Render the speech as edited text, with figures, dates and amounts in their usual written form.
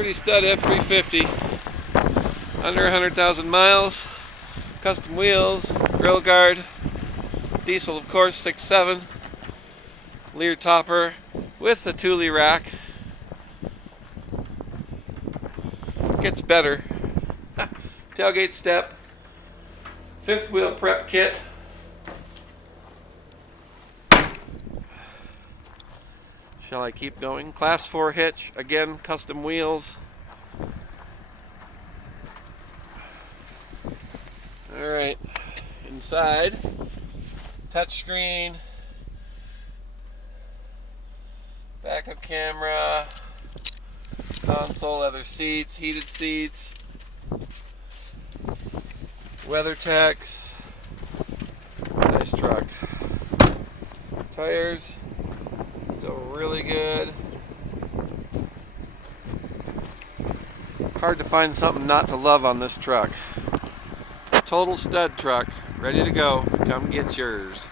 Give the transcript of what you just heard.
Pretty stud F350. Under 100,000 miles. Custom wheels, grill guard. Diesel, of course, 6.7. Lear topper with the Thule rack. Gets better. Tailgate step. Fifth wheel prep kit. Shall I keep going? Class 4 hitch. Again, custom wheels. Alright. Inside. Touchscreen. Backup camera. Console, leather seats, heated seats. WeatherTechs. Nice truck. Tires. Still really good. Hard to find something not to love on this truck. Total stud truck. Ready to go. Come get yours.